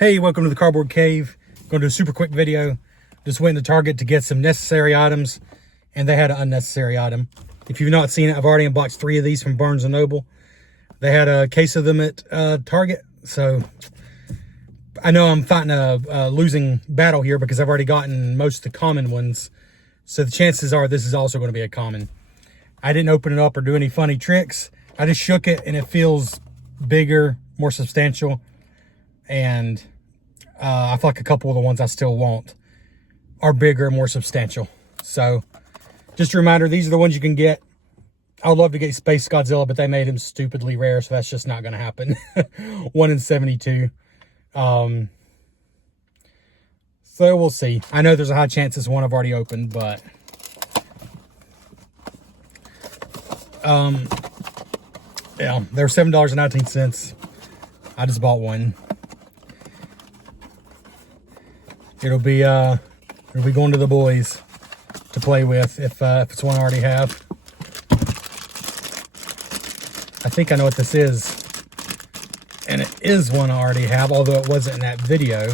Hey, welcome to the Cardboard Cave. Going to do a super quick video. Just went to Target to get some necessary items, and they had an unnecessary item. If you've not seen it, I've already unboxed 3 of these from Barnes & Noble. They had a case of them at Target, so I know I'm fighting a losing battle here because I've already gotten most of the common ones. So the chances are this is also going to be a common. I didn't open it up or do any funny tricks. I just shook it, and it feels bigger, more substantial. And I feel like a couple of the ones I still want are bigger and more substantial. So just a reminder, these are the ones you can get. I would love to get Space Godzilla, but they made him stupidly rare, so that's just not going to happen. 1 in 72. So we'll see. I know there's a high chance this one I've already opened, but yeah, they're $7.19. I just bought one. It'll be going to the boys to play with if it's one I already have. I think I know what this is, and it is one I already have, although it wasn't in that video.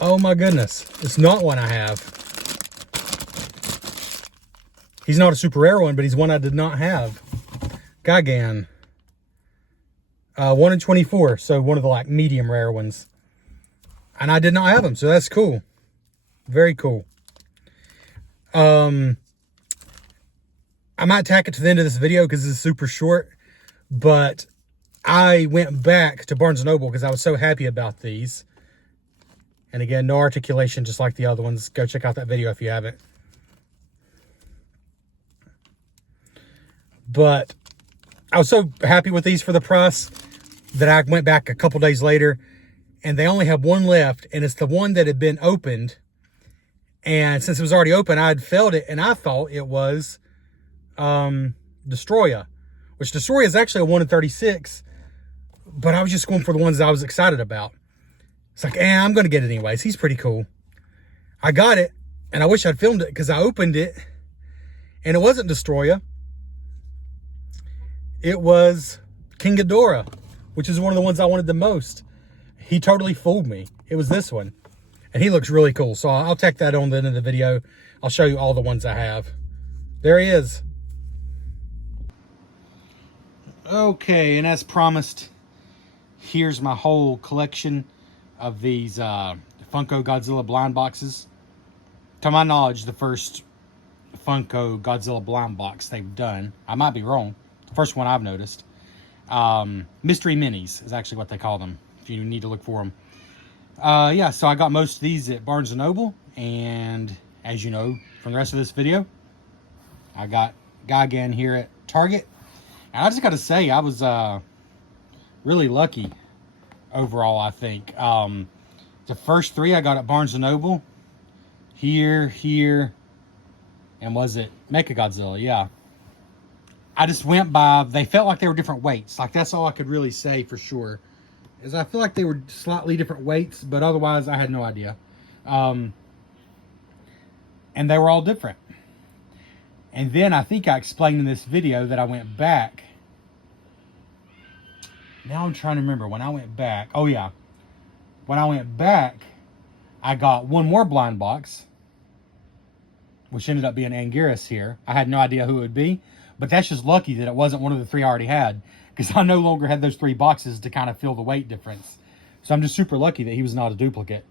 Oh my goodness, it's not one I have. He's not a super rare one, but he's one I did not have. Gigan. 1 in 24, so one of the like medium rare ones. And I did not have them, so that's cool. Very cool. I might tack it to the end of this video because it's super short, but I went back to Barnes & Noble because I was so happy about these. And again, no articulation, just like the other ones. Go check out that video if you haven't. But I was so happy with these for the price that I went back a couple days later, and they only have one left, and it's the one that had been opened. And since it was already open, I had felt it, and I thought it was Destroya, which Destroya is actually a 1 in 36, but I was just going for the ones that I was excited about. It's like, I'm going to get it anyways. He's pretty cool. I got it, and I wish I'd filmed it because I opened it, and it wasn't Destroya. It was King Ghidorah, which is one of the ones I wanted the most. He totally fooled me. It was this one. And he looks really cool. So I'll tack that on the end of the video. I'll show you all the ones I have. There he is. Okay, and as promised, here's my whole collection of these Funko Godzilla blind boxes. To my knowledge, the first Funko Godzilla blind box they've done. I might be wrong. The first one I've noticed. Mystery Minis is actually what they call them, if you need to look for them. Yeah, so I got most of these at Barnes & Noble, and as you know from the rest of this video, I got Gigan here at Target. And I just got to say, I was really lucky overall, I think. The first 3 I got at Barnes & Noble. Here, and was it Mechagodzilla? Yeah. I just went by, they felt like they were different weights. Like, that's all I could really say for sure. Is I feel like they were slightly different weights, but otherwise I had no idea. And they were all different. And then I think I explained in this video that I went back. Now I'm trying to remember when I went back. Oh yeah. When I went back, I got one more blind box, which ended up being Anguirus here. I had no idea who it would be. But that's just lucky that it wasn't one of the 3 I already had, because I no longer had those 3 boxes to kind of feel the weight difference. So I'm just super lucky that he was not a duplicate.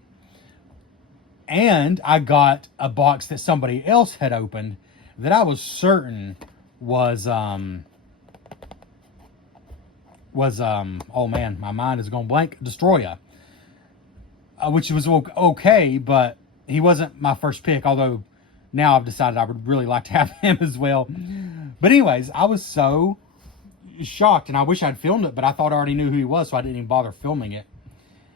And I got a box that somebody else had opened that I was certain was oh man, my mind is going blank, Destroya. Which was okay, but he wasn't my first pick, although now I've decided I would really like to have him as well. But anyways, I was so shocked, and I wish I'd filmed it, but I thought I already knew who he was, so I didn't even bother filming it.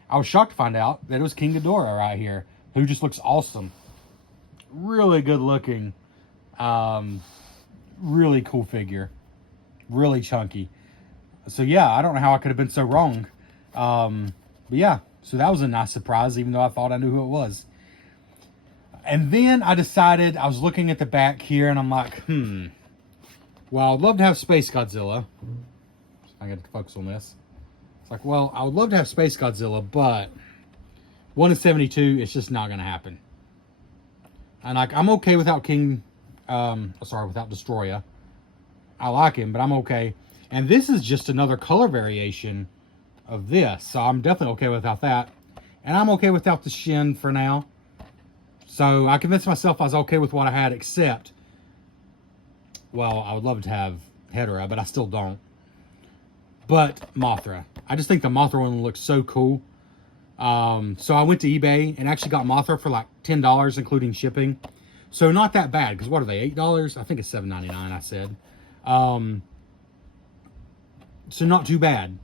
I was shocked to find out that it was King Ghidorah right here, who just looks awesome. Really good looking. Really cool figure. Really chunky. So yeah, I don't know how I could have been so wrong. But yeah, so that was a nice surprise, even though I thought I knew who it was. And then I decided, I was looking at the back here, and I'm like, well, I'd love to have Space Godzilla. I got to focus on this. It's like, well, I would love to have Space Godzilla, but 1 in 72, it's just not going to happen. And like, I'm okay without without Destroyer. I like him, but I'm okay. And this is just another color variation of this, so I'm definitely okay without that. And I'm okay without the Shin for now. So I convinced myself I was okay with what I had, except, well, I would love to have Hedorah, but I still don't. But Mothra. I just think the Mothra one looks so cool. So I went to eBay and actually got Mothra for like $10, including shipping. So not that bad, because what are they, $8? I think it's $7.99, I said. So not too bad.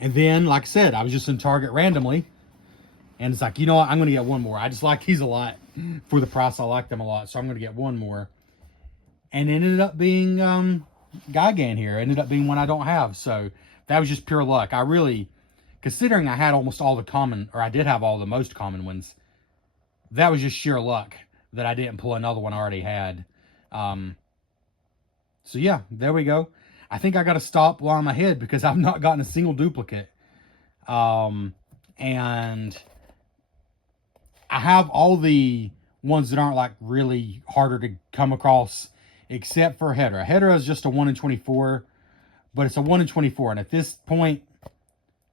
And then, like I said, I was just in Target randomly. And it's like, you know what? I'm going to get one more. I just like these a lot. For the price, I like them a lot. So I'm going to get one more. And it ended up being Gigan here. It ended up being one I don't have. So that was just pure luck. I really, considering I had almost all the common, or I did have all the most common ones, that was just sheer luck that I didn't pull another one I already had. So yeah, there we go. I think I got to stop while I'm ahead because I've not gotten a single duplicate. And I have all the ones that aren't like really harder to come across, except for Hedorah. Hedorah is just a 1 in 24, but it's a 1 in 24. And at this point,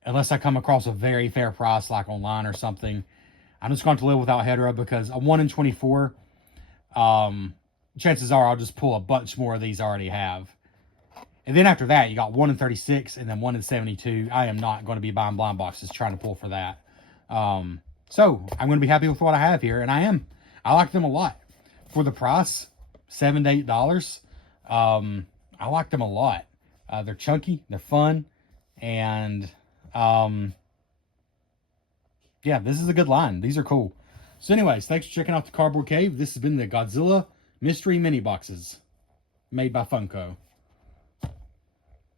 unless I come across a very fair price, like online or something, I'm just going to live without Hedorah, because a 1 in 24, chances are I'll just pull a bunch more of these I already have. And then after that, you got 1 in 36 and then 1 in 72. I am not going to be buying blind boxes trying to pull for that. So I'm going to be happy with what I have here, and I am. I like them a lot. For the price, $7 to $8, I like them a lot. They're chunky, they're fun, and yeah, this is a good line. These are cool. So anyways, thanks for checking out the Cardboard Cave. This has been the Godzilla Mystery Mini Boxes made by Funko.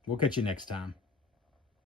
We'll catch you next time.